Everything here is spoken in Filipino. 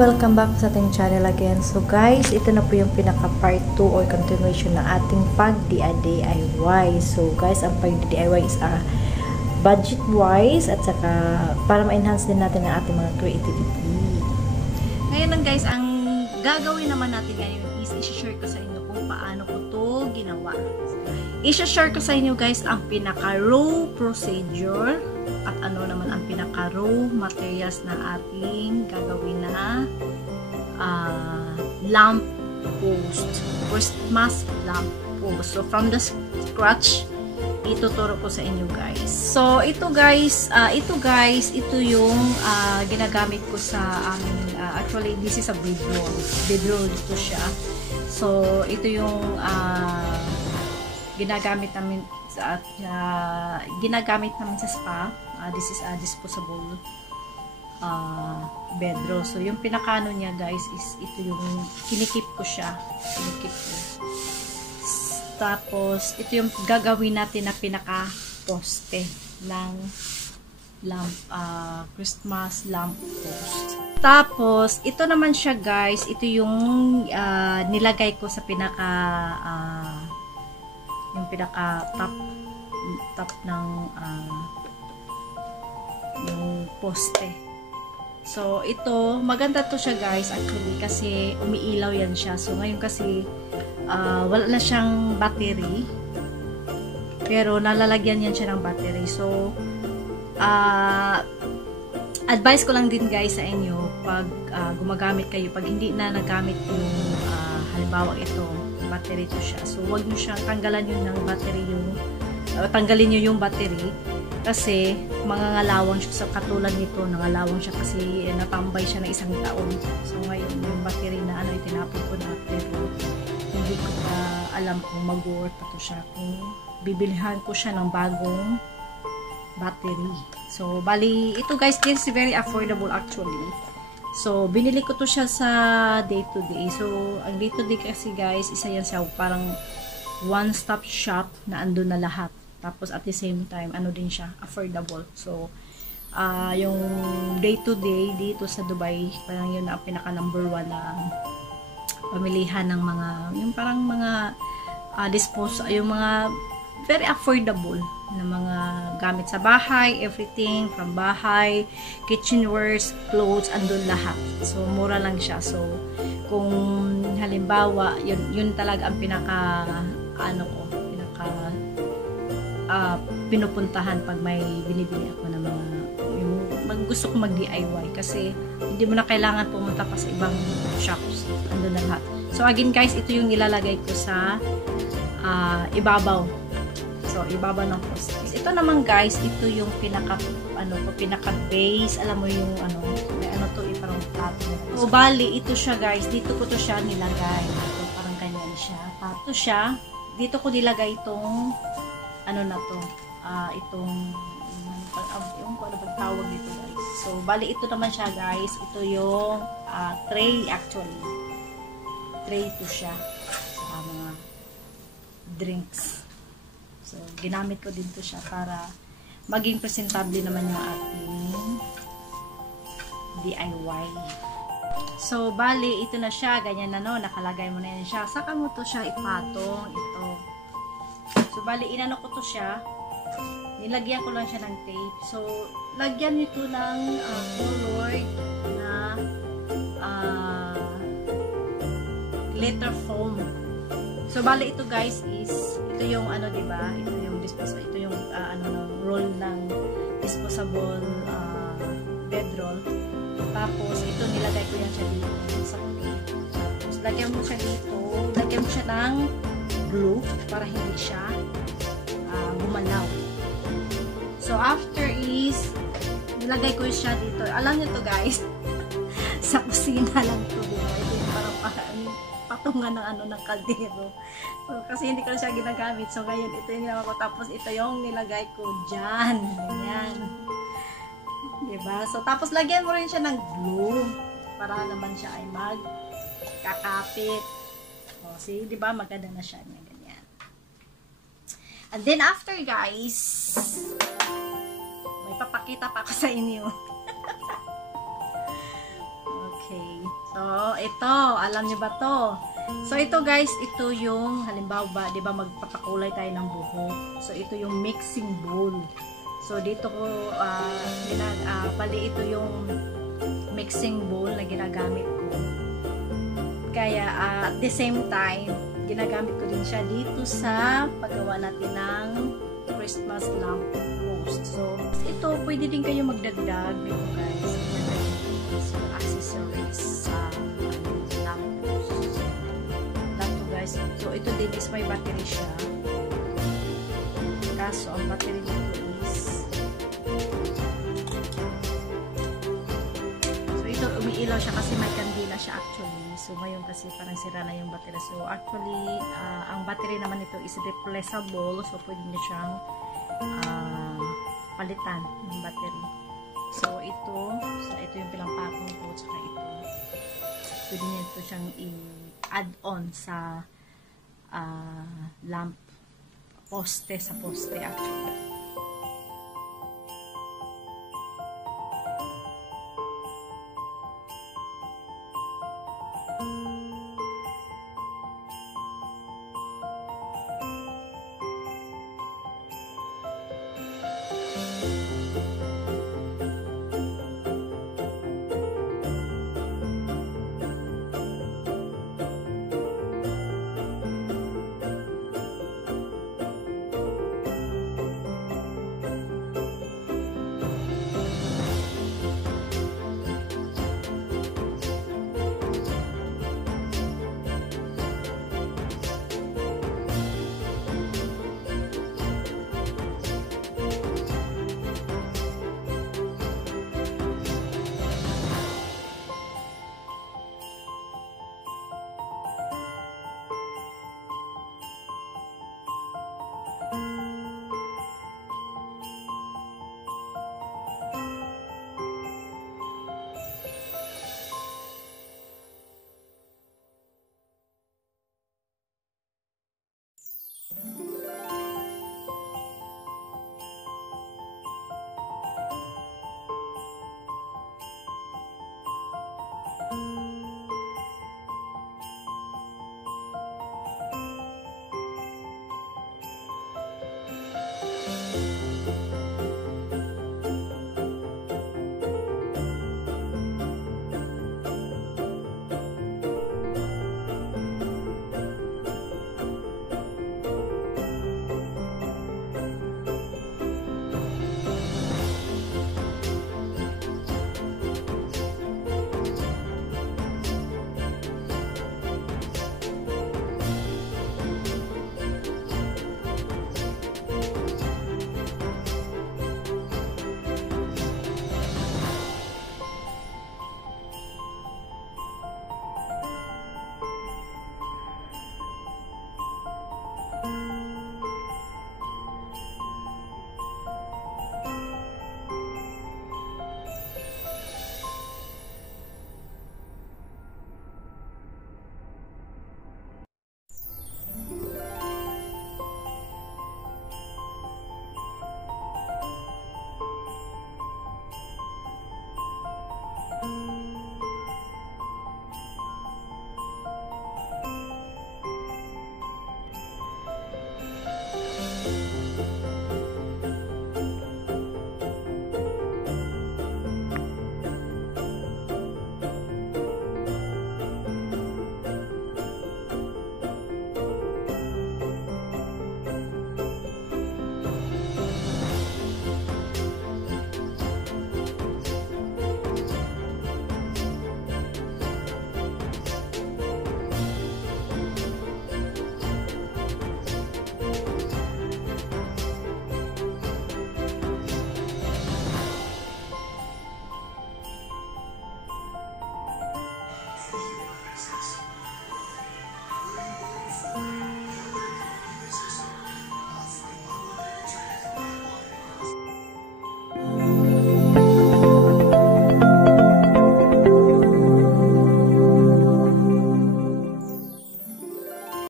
welcome back sa ating channel again. So guys, ito na po yung pinaka part 2 or continuation ng ating pag-DIY. So guys, ang pag-DIY is budget wise at saka para ma-enhance din natin ang ating mga creativity. Ngayon lang guys, ang gagawin naman natin ngayon is i-share ko sa inyo kung paano ko to ginawa. I-share ko sa inyo guys ang pinaka-raw procedure at ano naman ang pinaka-raw materials na ating gagawin na lamp post. Christmas lamp post. So from the scratch, ituturo ko sa inyo guys. So ito guys, ito yung ginagamit ko sa aming actually this is a bedroll. Bedroll dito siya. So ito yung ginagamit namin sa spa. This is a disposable bedroll. So yung pinakano niya guys is ito yung kinikip ko siya. Kinikip ko. Tapos ito yung gagawin natin na pinaka poste ng lamp, Christmas lamp post. Tapos ito naman siya guys, ito yung nilagay ko sa pinaka yung pinaka top ng yung poste. So ito maganda to siya guys actually kasi umiilaw yan siya. So ngayon kasi wala na siyang battery pero nalalagyan yan siya ng battery. So advice ko lang din guys sa inyo pag gumagamit kayo, pag hindi na nagamit yung halimbawa ito battery to siya. So, huwag nyo siyang tanggalan yun ng battery tanggalin nyo yung battery kasi mangangalawang siya. So, katulad nito, nangalawang siya kasi natambay siya na 1 taon. So, ngayon, yung battery na itinapon ko na pero hindi ko pa alam kung mag-work pa to siya. Kung bibilihan ko siya ng bagong battery. So, bali, ito guys, this is very affordable actually. So, binili ko to siya sa day to day. So, ang day to day kasi guys, isa yan siya parang one-stop shop na andun na lahat. Tapos, at the same time, ano din siya, affordable. So, yung day to day dito sa Dubai, parang yun ang pinaka number 1 na pamilihan ng mga, yung parang mga yung mga very affordable na mga gamit sa bahay, everything from bahay, kitchenwares, clothes, andun lahat. So, mura lang siya. So, kung halimbawa, yun talaga ang pinaka pinupuntahan pag may binibili ako ng mga gusto ko mag-DIY kasi hindi mo na kailangan pumunta pa sa ibang shops. Andun na lahat. So, again guys, ito yung nilalagay ko sa ibabaw. So, ibabaw ng post. Ito naman guys, ito yung pinaka base. Alam mo yung may to, parang tato. So, bali, ito siya guys. Dito ko to siya nilagay. Ito, parang ganyan siya. Tato siya. Dito ko nilagay itong, itong, yung paano pagtawag dito guys. So, bali, ito naman siya guys. Ito yung tray actually. Tray to siya. Sa mga drinks. So, ginamit ko din to siya para maging presentable naman yung ating DIY. So, bali, ito na siya. Ganyan na nakalagay mo na yan siya. Saka mo to siya ipatong. Ito. So, bali, inano ko to siya. Nilagyan ko lang siya ng tape. So, lagyan nito ng color na glitter foam. So, bali ito guys is, ito yung diba? Ito yung disposable, ito yung roll ng disposable bedroll. Tapos, ito nilagay ko yan siya dito sa tape. Tapos, lagyan mo siya dito. Lagyan mo siya ng glue para hindi siya gumalaw. So, after is, nilagay ko siya dito. Alam niyo to guys, sa kusina lang to. Diba? Ito yung parang patungan ng kaldero. So, kasi hindi ko siya ginagamit. So, ngayon, ito yung ginawa ko. Tapos, ito yung nilagay ko dyan. Ganyan. Diba? So, tapos, lagyan mo rin siya ng glue. Para naman siya ay magkakapit. O, see? Diba? Maganda na siya. Ganyan. And then, after, guys, may papakita pa ako sa inyo. Okay. So, ito, alam niyo ba to? So, ito guys, ito yung, halimbawa ba, di ba magpapakulay tayo ng buhok. So, ito yung mixing bowl. So, dito ko, bali ito yung mixing bowl na ginagamit ko. Kaya, at the same time, ginagamit ko din siya dito sa paggawa natin ng Christmas lamp post. So, ito, pwede din kayo magdagdag nito guys. So, accessories sa lamp post. Ito guys. So, ito din is may battery siya. Kaso, ang battery dito is so, ito, umiilaw siya kasi may kandila siya actually. So, ngayon kasi parang sira na yung battery. So, actually, ang battery naman ito is replaceable. So, pwede nyo siyang palitan ng battery. So, ito yung pinampakong ko. Tsaka ito. Pwede nyo ito siyang i-add on sa lamp poste, sa poste actually.